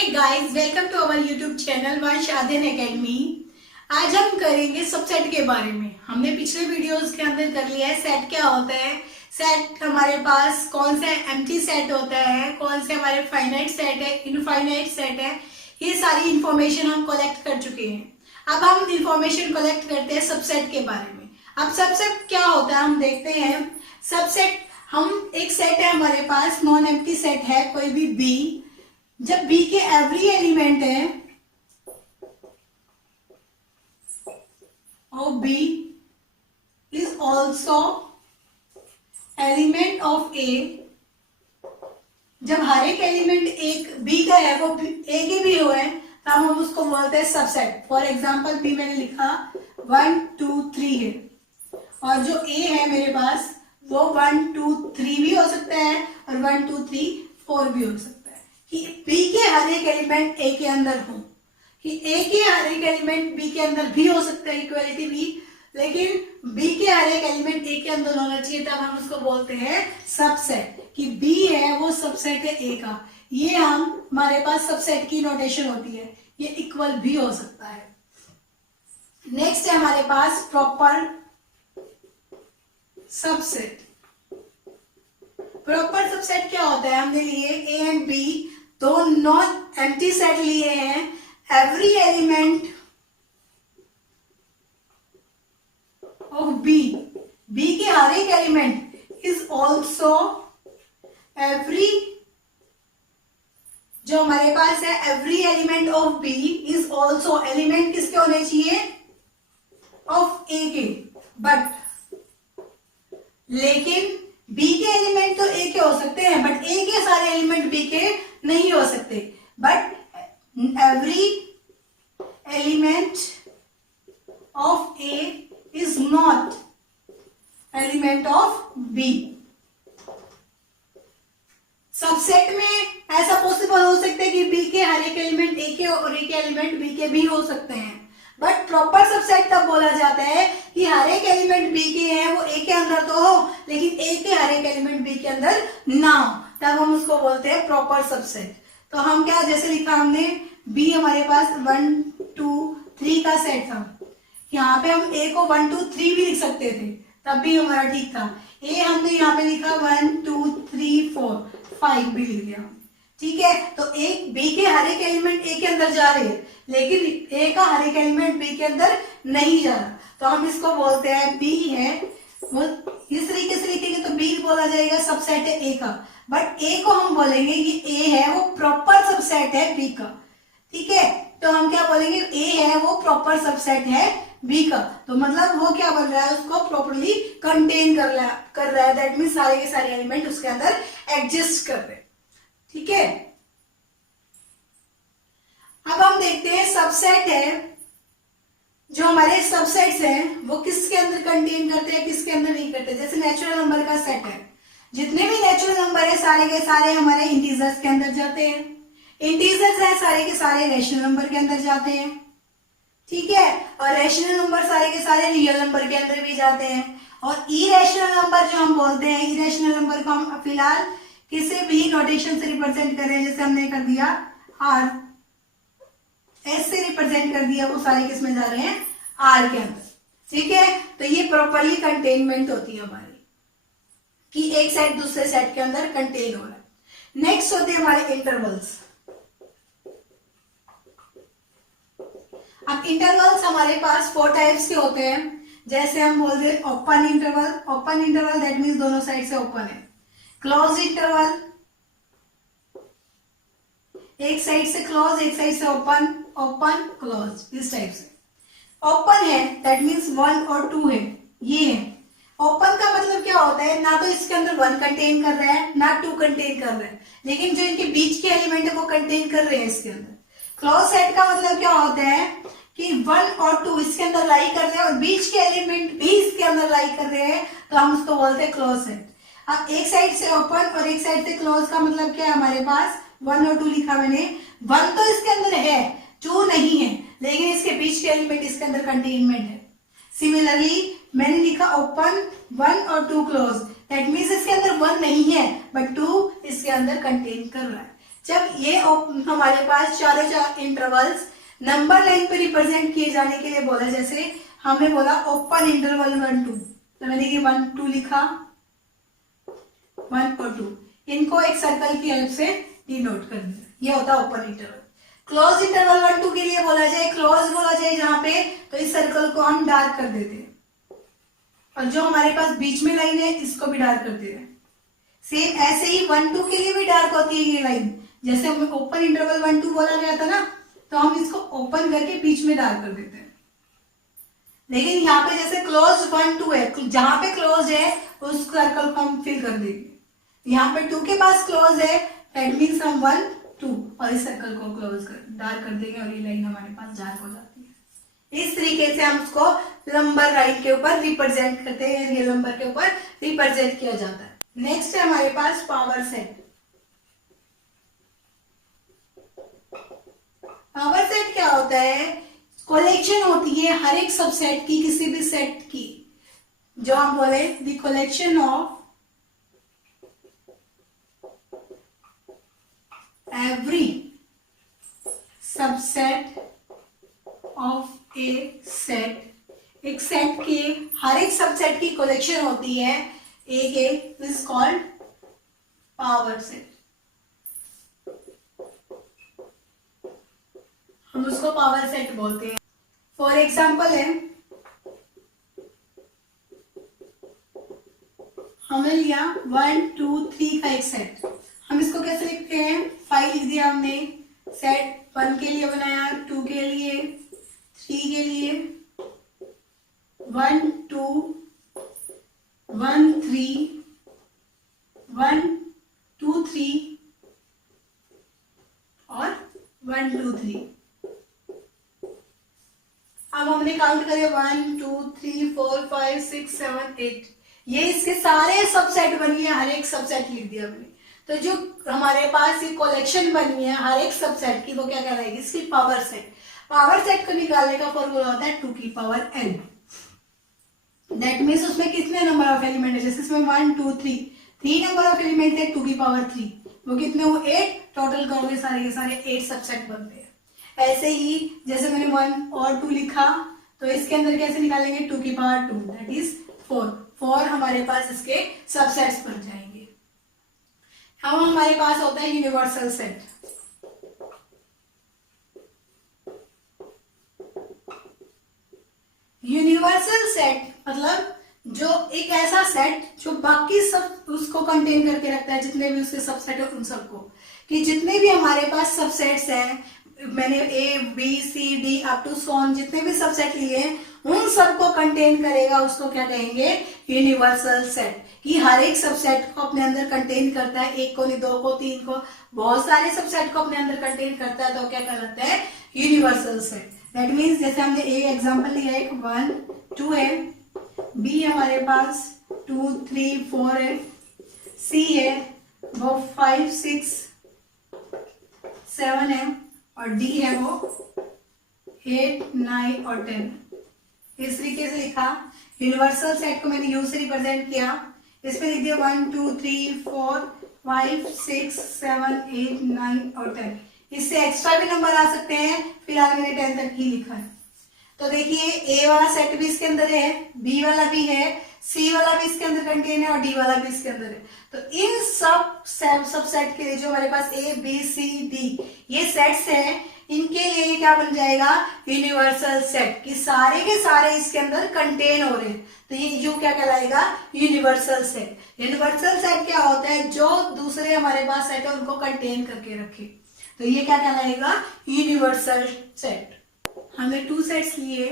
Hey guys, welcome to our YouTube channel Vansh Adhyayan academy. आज हम करेंगे सबसेट के बारे में। हमने पिछले वीडियोस के अंदर कर लिया है सेट क्या होता है, सेट हमारे पास कौन सा एम्प्टी सेट होता है, कौन से हमारे फाइनाइट सेट है, इनफाइनाइट सेट है, ये सारी इंफॉर्मेशन हम कलेक्ट कर चुके हैं। अब हम इंफॉर्मेशन कलेक्ट करते हैं सबसेट के बारे में। अब सबसेट क्या होता है हम देखते हैं। सबसेट हम एक सेट है हमारे पास, नॉन एम्प्टी सेट है कोई भी बी। जब बी के एवरी एलिमेंट है of B is also element of A, जब हर एक एलिमेंट एक बी का है वो ए के भी हो है तो हम उसको बोलते हैं सबसेट। फॉर एग्जांपल बी मैंने लिखा 1 2 3 है और जो ए है मेरे पास वो 1 2 3 भी हो सकता है और 1 2 3 4 भी हो सकता है। कि बी के हर एक एलिमेंट ए के अंदर हो, कि ए के हर एक एलिमेंट बी के अंदर भी हो सकता है, इक्वलिटी भी, लेकिन बी के हर एक एलिमेंट ए के अंदर होना चाहिए, तब हम उसको बोलते हैं सबसेट। कि बी है वो सबसेट है ए का। ये हमारे पास सबसेट की नोटेशन होती है। ये इक्वल भी हो सकता है। नेक्स्ट है हमारे पास प्रॉपर सबसेट। प्रॉपर सबसेट क्या होता है, हमने लिए ए एंड बी, दो नॉन एम्प्टी सेट लिए हैं। Every element of B, B के हर एक एलिमेंट इज ऑल्सो एवरी, जो हमारे पास है every element of B is also, element किसके होने चाहिए, ऑफ ए के। बट लेकिन बी के एलिमेंट तो ए के हो सकते हैं बट ए के सारे एलिमेंट बी के नहीं हो सकते। But every element of A is not element of B. Subset में ऐसा पॉसिबल हो सकता है कि बी के हर एक एलिमेंट ए के और ए के एलिमेंट बी के भी हो सकते हैं। बट प्रॉपर सबसेट तब बोला जाता है कि हर एक एलिमेंट बी के हैं वो ए के अंदर तो हो लेकिन ए के हर एक एलिमेंट बी के अंदर ना हो, तब हम उसको बोलते हैं प्रॉपर सबसेट। तो हम क्या, जैसे लिखा हमने बी हमारे पास 1 2 3 का सेट था, यहाँ पे हम ए को 1 2 3 भी लिख सकते थे तब भी हमारा ठीक था। ए हमने यहाँ पे लिखा 1 2 3 4 5 भी लिख दिया, ठीक है। तो एक बी के हर एक एलिमेंट ए के अंदर जा रहे हैं लेकिन ए का हर एक एलिमेंट बी के अंदर नहीं जा रहा, तो हम इसको बोलते हैं बी है वो, इस तरीके से लिखेंगे तो बी बोला जाएगा सबसेट है ए का। बट ए को हम बोलेंगे कि ए है वो प्रॉपर सबसेट है बी का, ठीक है। तो हम क्या बोलेंगे, ए है वो प्रॉपर सबसेट है बी का। तो मतलब वो क्या बन रहा है, उसको प्रॉपरली कंटेन कर रहा है। दैट मीन सारे के सारे एलिमेंट उसके अंदर एग्जिस्ट कर रहे हैं, ठीक है। अब हम देखते हैं सबसेट है, जो हमारे सबसेट्स हैं वो किसके अंदर कंटेन करते हैं किसके अंदर नहीं करते। जैसे नेचुरल नंबर का सेट है, जितने भी नेचुरल नंबर है सारे के सारे हमारे इंटीजर्स के अंदर जाते हैं। इंटीजर्स है सारे के सारे रेशनल नंबर के अंदर जाते हैं, ठीक है। और रेशनल नंबर सारे के सारे रियल नंबर के अंदर भी जाते हैं। और इरेशनल नंबर जो हम बोलते हैं, इरेशनल नंबर को हम फिलहाल किसी भी नोटेशन से रिप्रेजेंट कर रहे हैं, जैसे हमने कर दिया आर, एस से रिप्रेजेंट कर दिया, वो सारे किस में जा रहे हैं, आर के अंदर, ठीक है। तो ये प्रॉपरली कंटेनमेंट होती है हमारी, कि एक सेट दूसरे सेट के अंदर कंटेन हो रहा है। नेक्स्ट होते हैं हमारे इंटरवल्स। अब इंटरवल्स हमारे पास 4 टाइप्स के होते हैं। जैसे हम बोलते हैं open interval, open interval that means दोनों साइड से ओपन है। क्लोज इंटरवल, एक साइड से क्लोज एक साइड से ओपन, ओपन क्लोज, इस टाइप से। ओपन है दैट मीन्स 1 और 2 है, ये है। ओपन का मतलब क्या होता है, ना तो इसके अंदर 1 कंटेन कर रहा है ना 2 कंटेन कर रहा है, लेकिन जो इनके बीच के एलिमेंट है वो कंटेन कर रहे हैं इसके अंदर। क्लोज सेट का मतलब क्या होता है कि 1 और 2 इसके अंदर लाई कर रहे हैं और बीच के एलिमेंट भी इसके अंदर लाई कर रहे हैं, तो हम उसको बोलते हैं क्लोज सेट। अब एक साइड से ओपन और एक साइड से क्लोज का मतलब क्या है, हमारे पास 1 और 2 लिखा मैंने, 1 तो इसके अंदर है 2 नहीं है, लेकिन इसके बीच के एलिमेंट इसके अंदर कंटेनमेंट है। सिमिलरली मैंने लिखा ओपन 1 और 2 क्लोज, दैट मीन्स इसके अंदर 1 नहीं है बट 2 इसके अंदर कंटेन कर रहा है। जब ये हमारे पास चारों चार इंटरवल्स नंबर लाइन पे रिप्रेजेंट किए जाने के लिए बोला, जैसे हमने बोला ओपन इंटरवल 1 2, तो मैंने ये 1 2 लिखा, 1 और 2, इनको एक सर्कल की हेल्प से डिनोट कर दिया, ये होता है ओपन इंटरवल। क्लोज इंटरवल 1 2 के लिए बोला जाए, क्लोज बोला जाए जहां पे, तो इस सर्कल को हम डार्क कर देते हैं, और जो हमारे पास बीच में लाइन है इसको भी डार्क कर देते हैं। सेम ऐसे ही 1 2 के लिए भी डार्क होती है ये लाइन, जैसे हमें ओपन इंटरवल 1 2 बोला गया था ना, तो हम इसको ओपन करके बीच में डार्क कर देते हैं। लेकिन यहाँ पे जैसे क्लोज 1 2 है, जहां पे क्लोज है उस सर्कल को हम फिल कर देंगे। यहाँ पे 2 के पास क्लोज है, दैट मीन्स हम 1 2 और इस सर्कल को क्लोज कर डार्क कर देंगे, और ये लाइन हमारे पास डार्क हो जाती है। इस तरीके से हम उसको नंबर लाइन के ऊपर रिप्रेजेंट करते हैं, रियल नंबर के ऊपर रिप्रेजेंट किया जाता है। नेक्स्ट है हमारे पास पावर सेट। पावर सेट क्या होता है? कलेक्शन होती है हर एक सबसेट की, किसी भी सेट की, जो हम बोले the collection of every subset of A set. एक सेट के हर एक सबसेट की कलेक्शन होती है एक इज कॉल्ड पावर सेट। हम उसको पावर सेट बोलते हैं। फॉर एग्जाम्पल है, हमने लिया 1 2 3 का एक सेट, हम इसको कैसे लिखते हैं? 5 लिख दिया हमने, सेट 1 के लिए बनाया, 2 के लिए, 3 के लिए, 1 2 1 3 1 2 3 और 1 2 3। अब हमने काउंट करे 1 2 3 4 5 6 7 8, ये इसके सारे सबसेट बनी है, हर एक सबसेट लिख दिया हमने। तो जो हमारे पास ये कलेक्शन बनी है हर एक सबसेट की, वो क्या कहलाएगी? इसकी पावर सेट। पावर सेट को निकालने का फॉर्मूला होता है 2 की पावर n। दैट मीन्स उसमें कितने नंबर ऑफ एलिमेंट है? जैसे इसमें 1 2 3 नंबर ऑफ एलिमेंट है, 2 की पावर 3, वो कितने हुए? 8। टोटल करोगे सारे के सारे 8 सबसेट बनते हैं। ऐसे ही जैसे मैंने 1 और 2 लिखा, तो इसके अंदर कैसे निकालेंगे? 2 की पावर 2, दैट इज 4 हमारे पास इसके सबसेट्स बन जाएंगे। अब हमारे पास होता है यूनिवर्सल सेट। यूनिवर्सल सेट मतलब जो एक ऐसा सेट जो बाकी सब उसको कंटेन करके रखता है, जितने भी उसके सबसेट है उन सबको, कि जितने भी हमारे पास सबसेट्स हैं, मैंने A B C D up to so on जितने भी सबसेट लिए हैं, उन सबको कंटेन करेगा, उसको क्या कहेंगे? Universal set. कि हर एक सबसेट को अपने अंदर कंटेन करता है, एक को नहीं, 2 को, 3 को, बहुत सारे सबसेट को अपने अंदर कंटेन करता है, तो क्या कहलाता है? Universal set. दैट मीन्स जैसे हमने ए एग्जाम्पल लिया है, 1 2 है, बी हमारे पास 2 3 4 है, सी है वो 5 6 7 है, और डी है वो 8 9 और 10। इस तरीके से लिखा। यूनिवर्सल सेट को मैंने यू से रिप्रेजेंट किया, इसमें लिख दिया 1 2 3 4 5 6 7 8 9 और 10। इससे एक्स्ट्रा भी नंबर आ सकते हैं, फिलहाल मैंने 10 तक ही लिखा है। तो देखिए ए वाला सेट भी इसके अंदर है, बी वाला भी है, सी वाला भी इसके अंदर कंटेन है, और डी वाला भी इसके अंदर है। तो इन सब सेट के लिए जो हमारे पास ए बी सी डी ये सेट्स हैं, इनके लिए क्या बन जाएगा? Universal set. कि सारे के सारे इसके अंदर कंटेन हो रहे हैं, तो ये यू क्या कहलाएगा? Universal set. यूनिवर्सल सेट क्या होता है? जो दूसरे हमारे पास सेट है उनको कंटेन करके रखे, तो ये क्या कहलाएगा? Universal set. हमने 2 सेट्स लिए,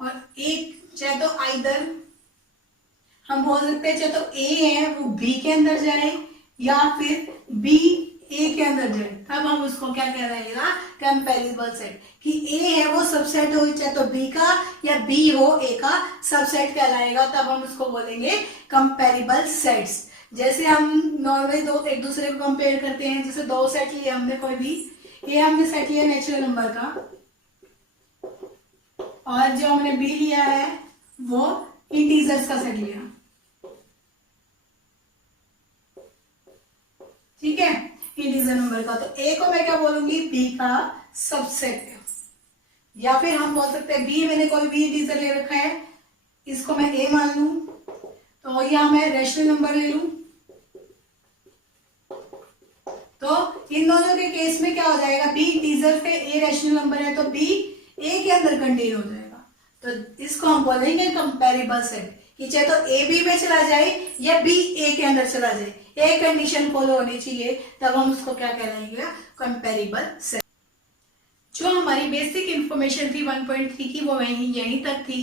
और एक चाहे तो आइदर हम बोल सकते हैं, चाहे तो ए है वो बी के अंदर जाए या फिर बी ए के अंदर जाए, तब हम उसको क्या कहलाएगा? कंपैरिबल सेट। कि ए है वो सबसेट हो चाहे तो बी का, या बी हो ए का सबसेट कहलाएगा, तब हम उसको बोलेंगे कंपैरिबल सेट्स। जैसे हम नॉर्मली दो एक दूसरे को कंपेयर करते हैं, जैसे 2 सेट लिए हमने, कोई भी ए हमने सेट लिया नेचुरल नंबर का, और जो हमने बी लिया है वो इंटीजर्स का सेट लिया। ठीक है, इंटीजर नंबर का। तो ए को मैं क्या बोलूंगी, बी का सबसेट। या फिर हम बोल सकते हैं बी, मैंने कोई भी इंटीजर ले रखा है, इसको मैं ए मान लूं, तो यहां मैं रैशनल नंबर ले लूं, तो इन दोनों के केस में क्या हो जाएगा, बी इंटीजर पे ए रैशनल नंबर है, तो बी ए के अंदर कंटेन हो जाएगा। तो इसको हम बोलेंगे कंपैरेबल सेट, कि चाहे तो ए बी में चला जाए या बी ए के अंदर चला जाए, एक कंडीशन फॉलो होनी चाहिए, तब हम उसको क्या कहलाएंगे, कंपैरेबल सेट। जो हमारी बेसिक इंफॉर्मेशन थी 1.3 की, वो यहीं तक थी।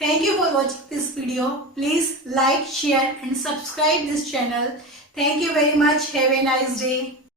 Thank you for watching this video. Please like, share and subscribe this channel. Thank you very much. Have a nice day.